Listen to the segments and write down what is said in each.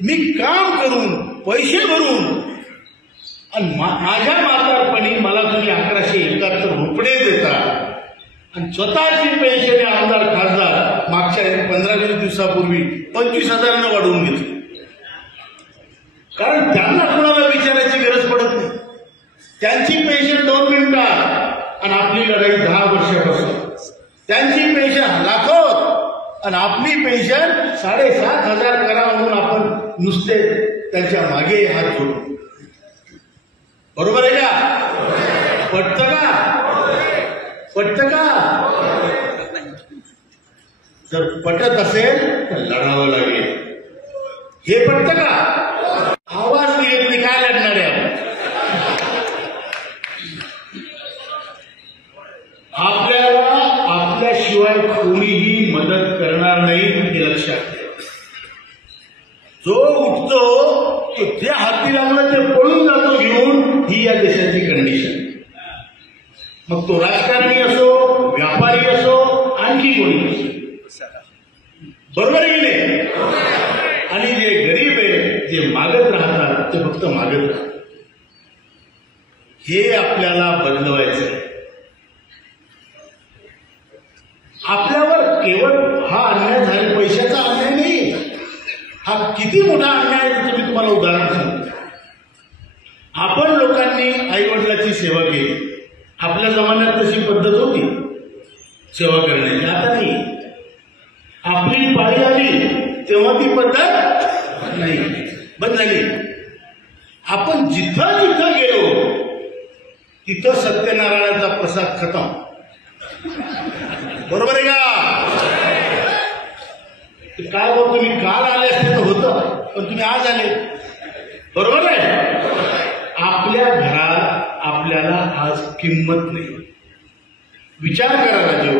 मी काम करून पैसे भरून आणि माझ्या म्हातारपणी मला तुम्ही 1171 रुपये देता आणि स्वतःची पेन्शन आमदार खासदार मागच्या 15-20 दिवसापूर्वी 25,000 वाढवून घेतली. कारण त्यांना कोणाला विचारायची गरज पडत नाही. त्यांची पेन्शन 2 मिनिटात आणि आपली लढाई 10 वर्षापासून. त्यांची पेन्शन लाखोत आणि आपली पेन्शन 7,500 करा म्हणून आपण नुसते त्यांच्या मागे हात जोडू. बरोबर आहे का? पटतं का? पटतं का? जर पटत असेल तर लढावं लागेल. हे पटतं का? आवाज येत नाही, काय लढणार आहे आपण? आपल्याला आपल्याशिवाय कोणीही मदत करणार नाही हे लक्षात ठेवा. जो उठतो तो जे हाती लागलं ते पळून जातो घेऊन, ही या देशाची कंडिशन. मग तो राजकारणी असो, व्यापारी असो, आणखी कोणी असो. बरोबर आहे की नाही? आणि जे गरीब आहे, जे मागत राहतात ते फक्त मागत राहतात. हे आपल्याला बदलवायचं आहे. आपल्यावर केवळ हा अन्याय झाला, पैशाचा अन्याय नाही, हा किती मोठा अन्याय आहे त्याचं मी तुम्हाला उदाहरण सांगतो. आपण लोकांनी आई वडिलाची सेवा केली. आपल्या जमान्यात तशी पद्धत होती सेवा करण्याची, आता नाही. आपली पाळी आली तेव्हा ती पद्धत नाही बदलली. आपण जिथं जिथं गेलो तिथं सत्यनारायणाचा प्रसाद खतम. बरोबर आहे का? काय बोलतो, तुम्ही काल आले असते तर होतं, पण तुम्ही आज आले. बरोबर आहे? आपल्या घरात आपल्याला आज किंमत नाही. विचार करा राजू,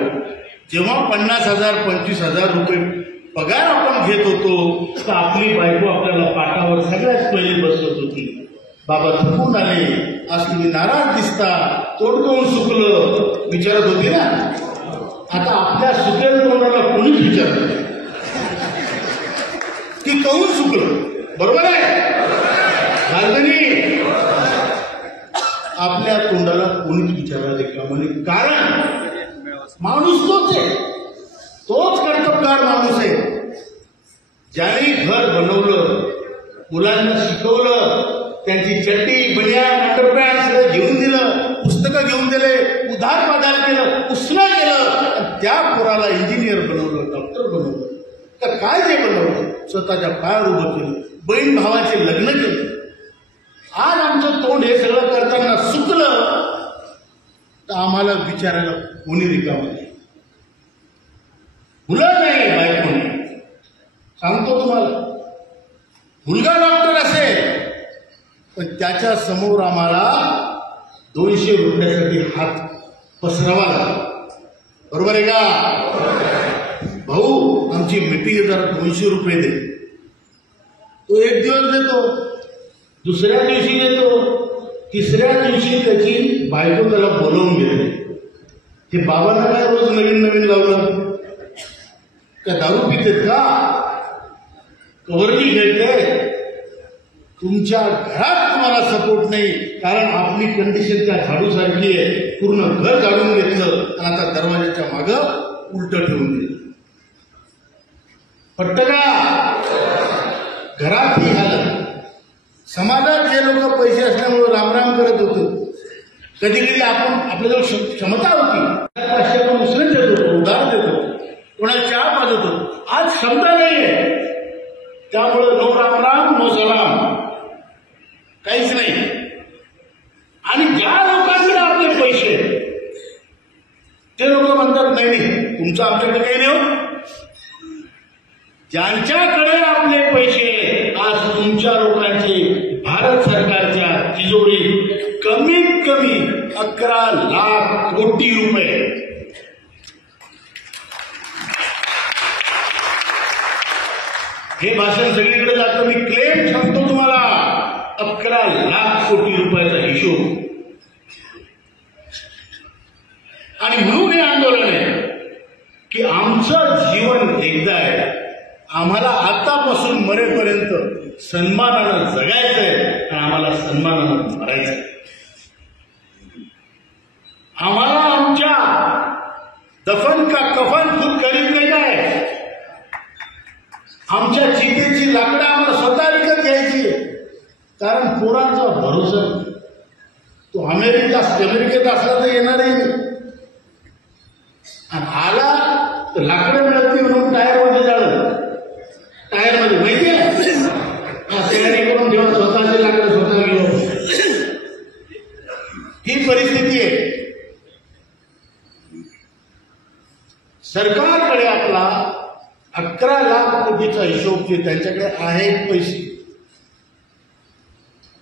जेव्हा 50,000 25,000 रुपये पगार आपण घेत होतो तर आपली बायको आपल्याला पाठावर सगळ्यात पहिली बसवत होती. बाबा थकून आले, आज तुम्ही नाराज दिसता, तोंड करून सुकलं विचारत होती ना. आता आपल्या सुकेल तोंडाला कोणीच विचारत नाही की कहून सुकलं. बरोबर आहे? राजधानी आपल्या तोंडाला कोणीच विचारला देखील म्हणे. कारण माणूस तोच आहे, तोच कर्तबगार माणूस आहे. ज्याने घर बनवलं, मुलांना शिकवलं, त्यांची चड्डी बनियान अंडरपॅन्ट सगळं घेऊन दिलं, पुस्तकं घेऊन दिले, उधार पाधार केलं, उसनं केलं, त्या पोराला इंजिनियर बनवलं, डॉक्टर बनवलं, तर काय जे बनवलं, स्वतःच्या पायावर उभं केलं, बहीण भावाचे लग्न केलं. आज आमचं तोंड हे सगळं करताना सुकलं तर आम्हाला विचारायला कोणी रिकामं नाही. मुलं नाही, बायको नाही. सांगतो तुम्हाला, मुलगा डॉक्टर असेल पण त्याच्या समोर आम्हाला 200 रुपयासाठी हात पसरावा लागतो. बरोबर आहे का? भाऊ आमची मीटिंग जरा 200 रुपये दे. तो एक दिवस देतो, दुसऱ्या दिवशी देतो, तिसऱ्या दिवशी त्याची बायको त्याला बोलवून घेते. हे बाबांना काय रोज नवीन नवीन लावलं का? दारू पितेत का? कवरली घेते. तुमच्या घरात तुम्हाला सपोर्ट नाही, कारण आपली कंडिशन त्या झाडूसारखी आहे. पूर्ण घर झाडून घेतलं आणि आता दरवाजाच्या मागं उलट ठेवून दिलं. पटतं का? घरात ही हालत. समाजात जे लोक पैसे असल्यामुळे रामराम करत होते, कधी कधी आपण आपल्याजवळ क्षमता होती, आपण उसने देत होतो, उधार देतो, कोणाला चहा पाजत होतो. आज क्षमता नाहीये, त्यामुळे नो रामराम नो सलाम, काहीच नाही. आणि ज्या लोकांकडे आपले पैसे ते लोक म्हणतात नाही नाही तुमचं आमच्याकडे काही नाही हो. ज्यांच्याकडे आपले पैसे, आज तुमच्या लोकांची भारत सरकारच्या तिजोरीत कमीत कमी 11 लाख कोटी रुपये. हे भाषण सगळीकडे जातं. मी क्लेम सांगतो तुम्हाला, 11 लाख कोटी रुपयाचा हिशोब. आणि म्हणून हे आंदोलन आहे की आमचं जीवन एकदा आहे, आम्हाला आतापासून मरेपर्यंत सन्मानानं जगायचंय आणि आम्हाला सन्मानानं मरायचंय. आम्हाला आमच्या दफन का कफन खुद गरीब नाही काय, आमच्या चितेची लाकडं आम्हाला स्वतः विकत घ्यायची. कारण पोरांचा भरोसा तो अमेरिकेत असला तर येणारही नाही, आणि आला तर लाकडं मिळत म्हणून टायरमध्ये जाळलं, टायरमध्ये माहिती आहे तयारी करून जेव्हा स्वतःचे लाकडं स्वतः घेऊन. ही परिस्थिती आहे. सरकारकडे आपला 11 लाख कोटीचा हिशोब जे त्यांच्याकडे आहे पैसे.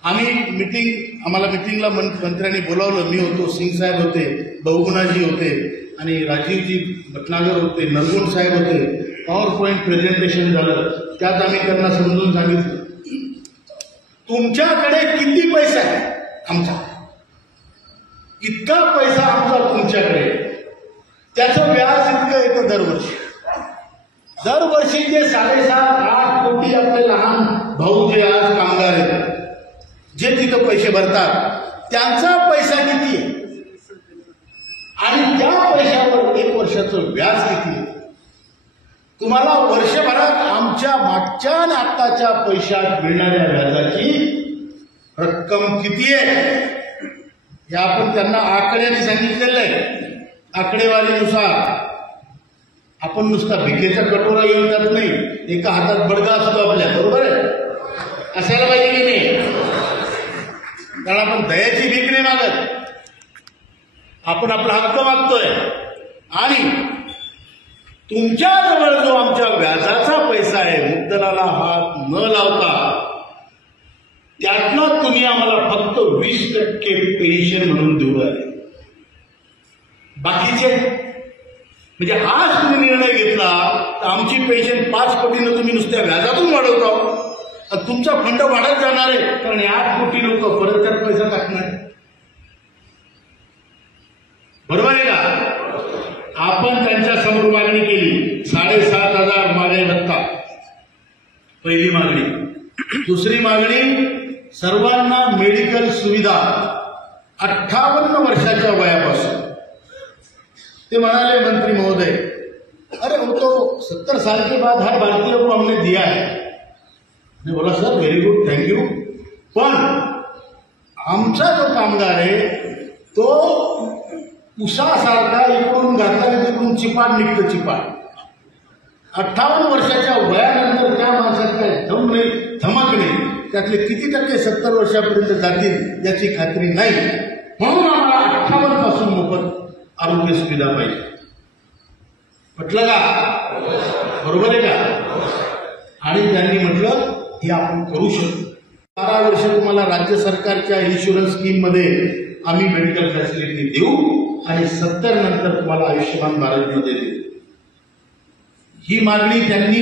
आम्हाला मिटिंगला मंत्र्यांनी बोलावलं. मी होतो, सिंग साहेब होते, बहुगुणाजी होते आणि राजीवजी भटनागर होते, नरगुण साहेब होते. पॉवर पॉईंट प्रेझेंटेशन झालं. त्यात आम्ही त्यांना समजून सांगितलं तुमच्याकडे किती पैसा आहे, आमचा इतका पैसा आमचा तुमच्याकडे, त्याचं व्याज इतकं येतं दरवर्षी जे 7.5-8 कोटी आपले लहान भाऊ जे आज कामगार आहेत जे तिथं पैसे भरतात त्यांचा पैसा किती आहे आणि त्या पैशावर 1 वर्षाचं व्याज किती आहे. तुम्हाला वर्षभरात आमच्या मागच्या आणि आत्ताच्या पैशात मिळणाऱ्या व्याजाची रक्कम किती आहे हे आपण त्यांना आकड्याने सांगितलेलं आहे. आकडेवारीनुसार आपण नुसता भिकेचा कटोरा घेऊन जात नाही, एका हातात बडगा असतो आपल्या, बरोबर आहे, असायला पाहिजे की नाही. कारण आपण दयाची भीक नाही मागत, आपण आपला हक्क मागतोय. आणि तुमच्याजवळ जो आमच्या व्याजाचा पैसा आहे मुद्दलाला हात न लावता त्यातनं तुम्ही आम्हाला फक्त 20% पेन्शन म्हणून देऊ राहिले. बाकीचे म्हणजे आज तुम्ही निर्णय घेतला तर आमची पेन्शन 5 कोटीनं तुम्ही नुसत्या व्याजातून वाढवता, तुमचा फंड वाढत जाणार आहे. कारण 8 कोटी लोक परत त्यात पैसा टाकणार, बरोबर आहे का. आपण त्यांच्या समोर मागणी केली 7,500 मागे भत्ता, पहिली मागणी. दुसरी मागणी सर्वांना मेडिकल सुविधा 58 वर्षाच्या वयापासून. ते म्हणाले मंत्री महोदय, अरे वो तो 70 साल के बाद हर भारतीय को हमने दिया है. मैं बोला सर व्हेरी गुड, थँक्यू. पण आमचा जो कामगार आहे तो उसासारखा इकडून घातला तिकडून चिपाट निघतं, चिपाट. 58 वर्षाच्या वयानंतर त्या माणसात काय दम नाही, धमक नाही. त्यातले किती टक्के 70 वर्षापर्यंत जातील याची खात्री नाही. म्हणून आम्हाला 58 पासून मोफत आरोग्य सुविधा पाहिजे. म्हटलं का, बरोबर आहे का. आणि त्यांनी म्हटलं हे आपण करू शकतो. 12 वर्ष तुम्हाला राज्य सरकारच्या इन्शुरन्स स्कीम मध्ये आम्ही मेडिकल फॅसिलिटी देऊ आणि 70 नंतर तुम्हाला आयुष्यमान भारत मध्ये देऊ. ही मागणी त्यांनी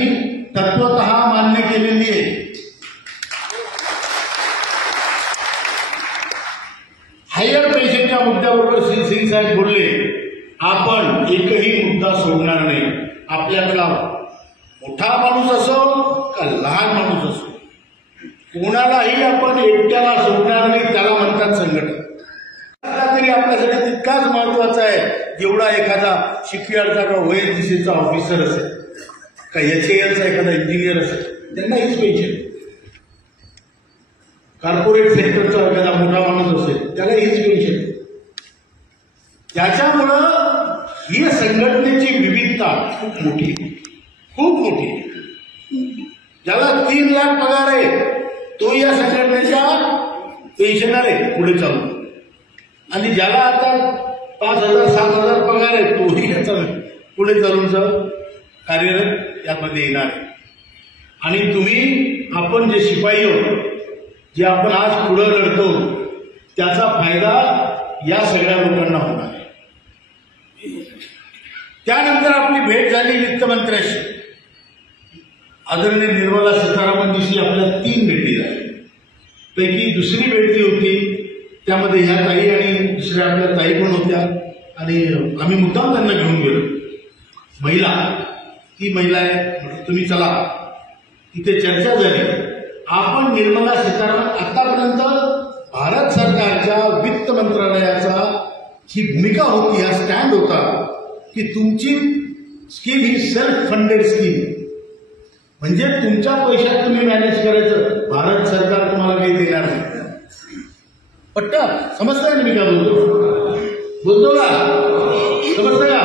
तत्वतः मान्य केलेली आहे. हायर पेन्शनच्या मुद्द्याबरोबर श्री सिंग साहेब बोलले, आपण एकही मुद्दा सोडणार नाही. आपल्यातला मोठा माणूस असो का लहान माणूस असो, कोणालाही आपण एकट्याला सोडणार नाही. त्याला म्हणतात संघटन. तरी आपल्यासाठी तितकाच महत्वाचा आहे जेवढा एखादा शिपयार्डचा का ONGCचा ऑफिसर असेल का HALचा एखादा इंजिनियर असेल, त्यांना हीच पेन्शन. कॉर्पोरेट सेक्टरचा एखादा मोठा माणूस असेल त्याला हीच पेन्शन. त्याच्यामुळं ही संघटनेची विविधता खूप मोठी, खूप मोठी. ज्याला 3 लाख पगार आहे तो या संघटनेच्या पेन्शनर आहे पुढे चालून, आणि ज्याला आता 5,000-7,000 पगार आहे तोही याचा पुढे चालूनचं कार्यरत यामध्ये येणार आहे. आणि तुम्ही आपण जे शिपाई आहोत, जे आपण आज पुढे लढतो, त्याचा फायदा या सगळ्या लोकांना होणार आहे. त्यानंतर आपली भेट झाली वित्तमंत्र्याशी. आदरणीय निर्मला सीतारामनजीशी आपल्या 3 भेटी झाल्या. पैकी दुसरी भेट जी होती त्यामध्ये ह्या ताई आणि दुसऱ्या आपल्या ताई पण होत्या, आणि आम्ही मुद्दाम त्यांना घेऊन गेलो. महिला, ती महिला आहे, तुम्ही चला इथे चर्चा झाली. आपण निर्मला सीतारामन आतापर्यंत भारत सरकारच्या वित्त मंत्रालयाचा ही भूमिका होती, हा स्टँड होता की तुमची स्कीम ही सेल्फ फंडेड स्कीम, म्हणजे तुमच्या पैशात तुम्ही मॅनेज करायचं, भारत सरकार तुम्हाला काही देणार नाही. पट्टा समजताय ना मी काय बोलतो का? समजतं का?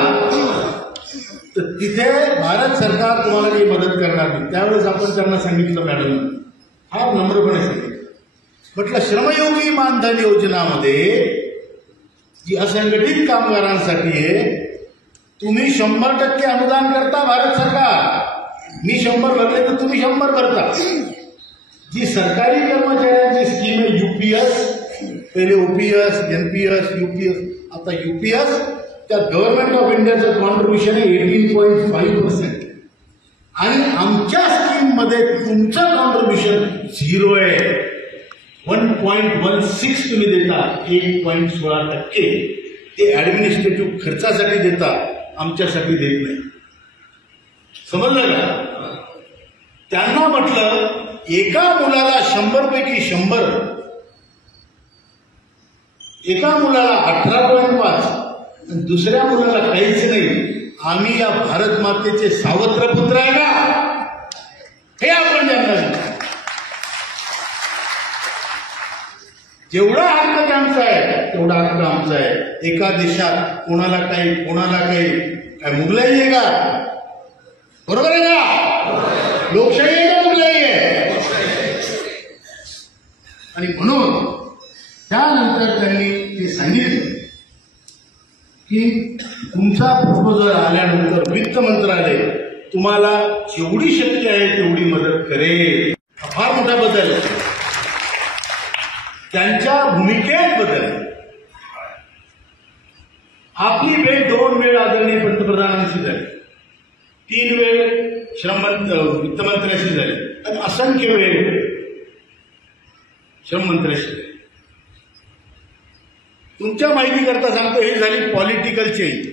तर तिथे भारत सरकार तुम्हाला काही मदत करणार नाही. त्यावेळेस आपण त्यांना सांगितलं, मॅडम फार नम्रपणे सांगितलं, म्हटलं श्रमयोगी मानधन योजनामध्ये जी असंघटित कामगारांसाठी आहे, तुम्ही 100% अनुदान करता भारत सरकार. मी 100 भरले तर तुम्ही 100 भरता. जी सरकारी कर्मचाऱ्यांची स्कीम आहे यूपीएस, पहिले ओपीएस, एनपीएस, यूपीएस, आता यूपीएस, त्या गव्हर्नमेंट ऑफ इंडियाचं कॉन्ट्रीब्युशन आहे 18.5%. आणि आमच्या स्कीम मध्ये तुमचं कॉन्ट्रीब्युशन 0 आहे. 1.16 तुम्ही देता, 1.16% ते ऍडमिनिस्ट्रेटिव्ह खर्चासाठी देता, आमच्यासाठी देत नाही. समजलं का? त्यांना म्हटलं एका मुलाला 100 पैकी 100, एका मुलाला 18.5 आणि दुसऱ्या मुलाला काहीच नाही. आम्ही या भारत मातेचे सावत्र पुत्र आहे का? हे आपण जाणणार. जेवढा हक्क आमचा आहे तेवढा हक्क आमचा आहे. एका देशात कोणाला काही काय मुगलाई आहे का? बरोबर आहे का? लोकशाही आहे का मुगलाई आहे? आणि म्हणून त्यानंतर त्यांनी ते सांगितलं की तुमचा प्रपोजल आल्यानंतर वित्त मंत्रालय तुम्हाला जेवढी शक्य आहे तेवढी मदत करेल. फार मोठा बदल, त्यांच्या भूमिकेत बदल. आपली भेट 2 वेळ आदरणीय पंतप्रधानांशी झाली, 3 वेळ वित्तमंत्र्यांशी झाली आणि असंख्य वेळ श्रममंत्र्यांशी झाली. तुमच्या माहितीकरता सांगतो, ही झाली पॉलिटिकल चेंज.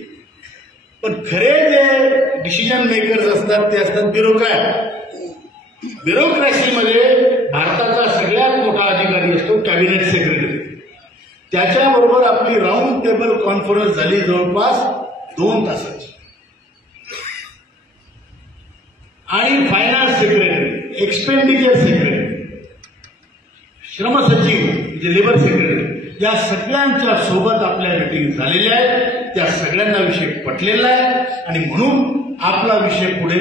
पण खरे जे डिसिजन मेकर्स असतात ते असतात ब्युरोक्रॅट. ब्युरोक्रॅसीमध्ये भारताचा सगळ्यात मोठा अधिकारी असतो कॅबिनेट सेक्रेटरी. त्याच्याबरोबर आपली राऊंड टेबल कॉन्फरन्स झाली जवळपास 2 तासाची. आणि फायनान्स सेक्रेटरी, एक्सपेंडिचर सेक्रेटरी, श्रमसचिव म्हणजे लेबर सेक्रेटरी, या सगळ्यांच्या सोबत आपल्या मीटिंग झालेल्या आहेत. त्या सगळ्यांना विषय पटलेला आहे आणि म्हणून आपला विषय पुढे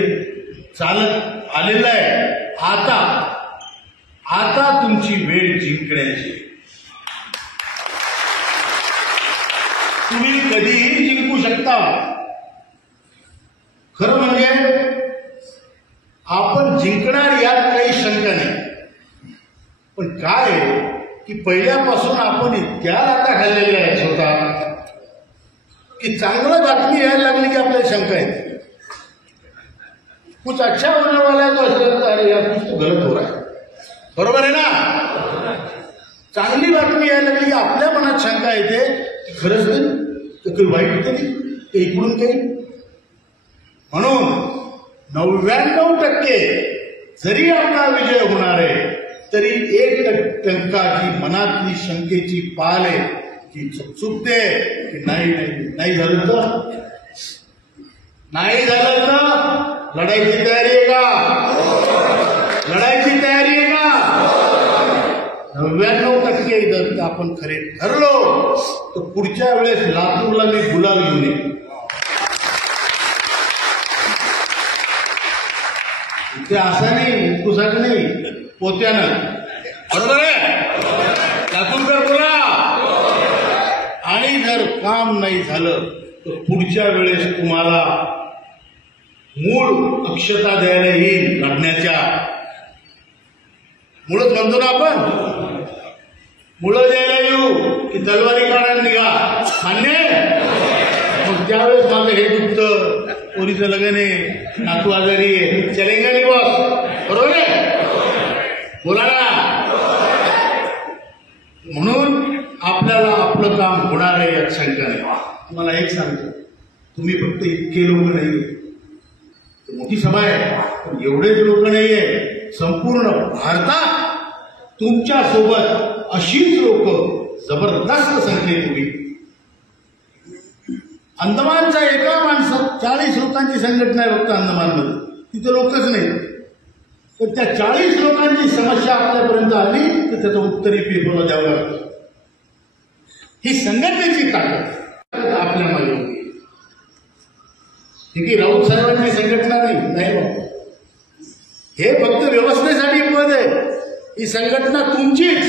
चालत आलेला आहे. आता तुमची वेळ जिंकण्याची. तुम्ही कधीही जिंकू शकता. खरं म्हणजे आपण जिंकणार यात काही शंका नाही. पण काय की पहिल्यापासून आपण इतक्या लाटा खाल्लेल्या आहेत स्वतः की चांगलं बातमी यायला लागली की आपल्याला शंका येते. कुछ अच्छा होने वाला है तो ऐसा लगता है अरे यार कुछ तो गलत हो रहा है. बरोबर आहे ना? चांगली बातमी यायला लागली की आपल्या मनात शंका येते की खरंच नाही तर काही वाईट तरी ते इकडून काही. म्हणून 99% जरी आपला विजय होणार आहे तरी 1% की मनातली शंकेची पाल आहे की चुकते की नाही झालं तर लढाईची तयारी आहे का? लढाईची तयारी आहे का? 99% जर आपण खरे ठरलो तर पुढच्या वेळेस लातूरला मी गुलाल घेऊन येईन. ते असं नाही, कुसाक नाही, पोत्यानं. बरोबर आहे? लातूरकर बोला. आणि जर काम नाही झालं तर पुढच्या वेळेस तुम्हाला मूळ अक्षता द्यायला येईल लढण्याच्या. मुळच म्हणतो ना आपण, मुळं द्यायला येऊ की तलवारी काढायला निघा. मान्य? मग त्यावेळेस माझं हे दुखतं, पोरीचं लग्न आहे, नातू आजारी आहे, चलेंगा नाही बॉस. बरोबर आहे? बोला ना. म्हणून आपल्याला आपलं काम होणार आहे यात शंका नाही. तुम्हाला एक सांगतो, तुम्ही फक्त इतके लोक नाहीये, मोठी सभा आहे पण एवढेच लोक नाहीये. तुमच्या सोबत अशीच लोक जबरदस्त संख्येत उभी. अंदमानचा एका माणसात 40 लोकांची संघटना आहे फक्त अंदमानमध्ये, तिथे लोकच नाही. तर त्या 40 लोकांची समस्या आपल्यापर्यंत आली तर त्याचं उत्तरी पेपरला द्यावं लागतं. ही संघटनेची ताकद आपल्या मागे होती. ही की राऊत साहेबांची संघटना नाही बाबा, हे फक्त व्यवस्थेसाठी पद आहे. ही संघटना तुमचीच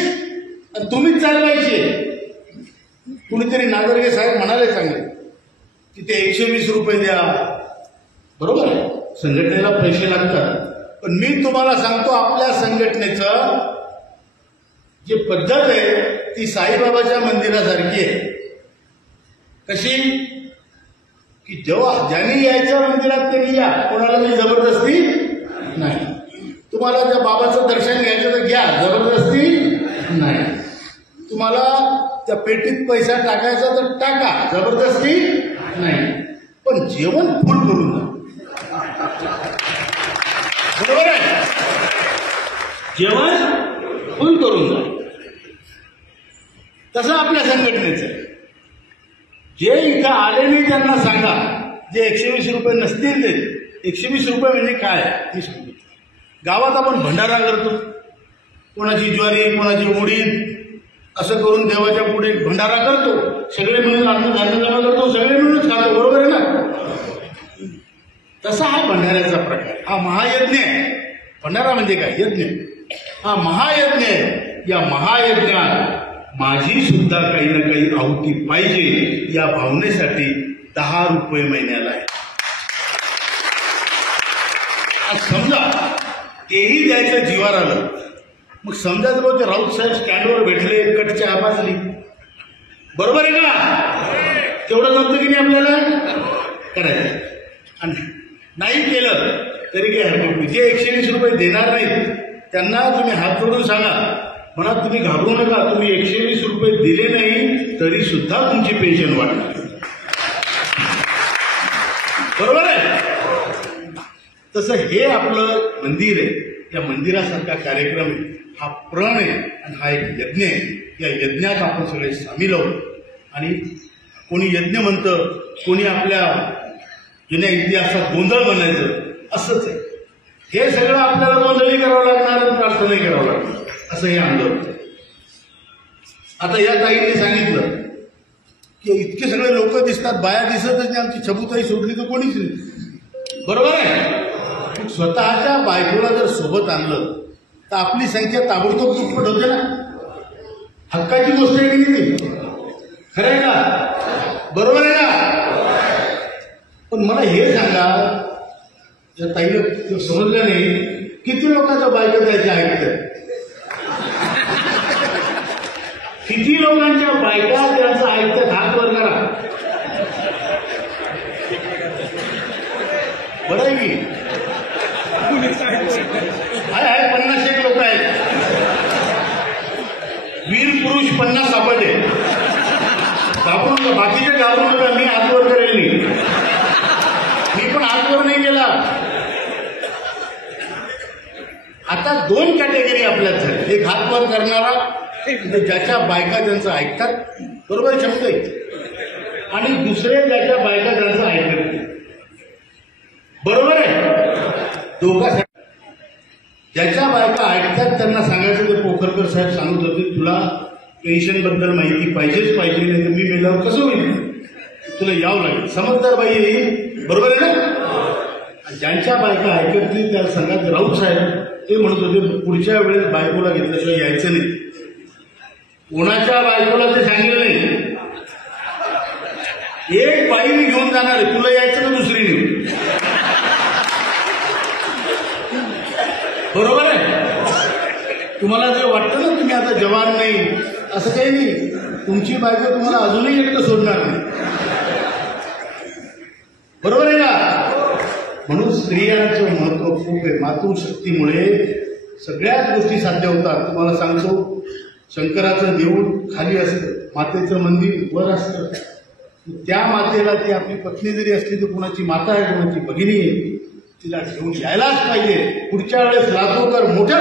आणि तुम्हीच चालवायची. कुणीतरी नादर्गे साहेब म्हणाले चांगले की ते 120 रुपये द्या, बरोबर आहे, संघटनेला पैसे लागतात. पण मी तुम्हाला सांगतो आपल्या संघटनेचं जी पद्धत आहे ती साईबाबाच्या मंदिरासारखी आहे. कशी की जेव्हा ज्यांनी यायचं मंदिरात त्यांनी या, कोणाला मी जबरदस्ती नाही. तुम्हाला त्या बाबाचं दर्शन घ्यायचं तर घ्या, जबरदस्ती नाही. तुम्हाला त्या पेटीत पैसा टाकायचा तर टाका, जबरदस्ती नाही. पण जेवण फुल करून जा, बरोबर आहे, जेवण फुल करून जा. तसं आपल्या संघटनेचं जे इथं आले नाही त्यांना सांगा, जे 120 रुपये नसतील ते 120 रुपये म्हणजे काय मी सांगतो. गावात आपण भंडारा करतो, कोणाची ज्वारी कोणाची उडीद असं करून देवाच्या पुढे भंडारा करतो, सगळे मिळून धान्य जमा करतो, सगळे मिळूनच खातो, बरोबर आहे ना. तसा हा भंडाऱ्याचा प्रकार, हा महायज्ञ आहे. भंडारा म्हणजे काय, यज्ञ, हा महायज्ञ आहे. या महायज्ञात माझी सुद्धा काही ना काही आहुती पाहिजे या भावनेसाठी 10 रुपये महिन्याला आहे. समजा तेही द्यायचं जीवार आलं, मग समजा जर ते राऊत साहेब स्टँडवर भेटले, कटची आपासली, बरोबर आहे का, तेवढं जमतं की नाही आपल्याला करायचं. आणि नाही केलं तरी काही हरकत नाही. जे 120 रुपये देणार नाहीत त्यांना तुम्ही हात जोडून सांगा, म्हणा तुम्ही घाबरू नका, तुम्ही 120 रुपये दिले नाही तरी सुद्धा तुमची पेन्शन वाढणार, बरोबर आहे. तसं हे आपलं मंदिर आहे, या मंदिरासारखा कार्यक्रम आहे, हा प्रण आहे आणि हा एक यज्ञ आहे. या यज्ञात आपण सगळे सामील आहोत. आणि कोणी यज्ञ म्हणतं, कोणी आपल्या जुन्या इतिहासात गोंधळ बनायचं, असंच आहे. हे सगळं आपल्याला गोंधळही करावं लागणार आणि प्रार्थनाही करावं लागणार, असं हे आंदोलन. आता या ताईंनी सांगितलं की इतके सगळे लोक दिसतात, बाया दिसतच नाही, आमची छबुताई सोडली तर कोणीच नाही, बरोबर आहे. स्वतःच्या बायकोला जर सोबत आणलं तर आपली संख्या ताबडतोब दुप्पट होते ना. हक्काची गोष्ट आहे की नाही, खरं आहे का, बरोबर आहे का. पण मला हे सांगा, या ताईला समजलं नाही, किती लोकांच्या बायका त्याच्या ऐकतात, किती लोकांच्या बायका त्यांचं ऐकतात, हात वर करा. बरं आहे की आहे 50-1 लोक आहेत, वीर पुरुष 50 सापडले. घाबरून बाकीचे घाबरून नका, मी हात वर करेल नाही, मी पण हात वर नाही केला. आता 2 कॅटेगरी आपल्यात झाल्या, एक हात वर करणारा ज्याच्या बायका त्यांचं ऐकतात, बरोबर शब्द आहे, आणि दुसरे ज्याच्या बायका त्यांचं ऐकत नाही, बरोबर आहे. दोघांसाठी ज्याच्या बायका ऐकतात त्यांना सांगायचं ते पोखरकर साहेब सांगत होते, तुला पेन्शन बद्दल माहिती पाहिजेच पाहिजे, नाही तर मी मेल्यावर कसं होईल, तुला यावं लागेल, समजदार बाई येईल, बरोबर आहे ना. ज्यांच्या बायका ऐकत नाही त्याला सांगा. राऊत साहेब ते म्हणत होते पुढच्या वेळेस बायकोला घेतल्याशिवाय यायचं नाही. कोणाच्या बायकोला ते सांगितलं नाही, एक बाई मी घेऊन जाणार आहे, तुला यायचं ना दुसरी नेऊ, बरोबर आहे. तुम्हाला जे वाटतं ना तुम्ही आता जवान नाही, असं काही नाही. तुमची बायको तुम्हाला अजूनही एकटं सोडणार नाही, बरोबर आहे का. म्हणून स्त्रियांचं महत्व खूप आहे. मातृशक्तीमुळे सगळ्याच गोष्टी साध्य होतात. तुम्हाला सांगतो, शंकराचं देऊळ खाली असतं, मातेचं मंदिर वर असतं. त्या मातेला ती आपली पत्नी जरी असली तर कुणाची माता आहे, कुणाची भगिनी आहे, तिला घेऊन यायलाच पाहिजे. पुढच्या वेळेस लातूरकर मोठ्या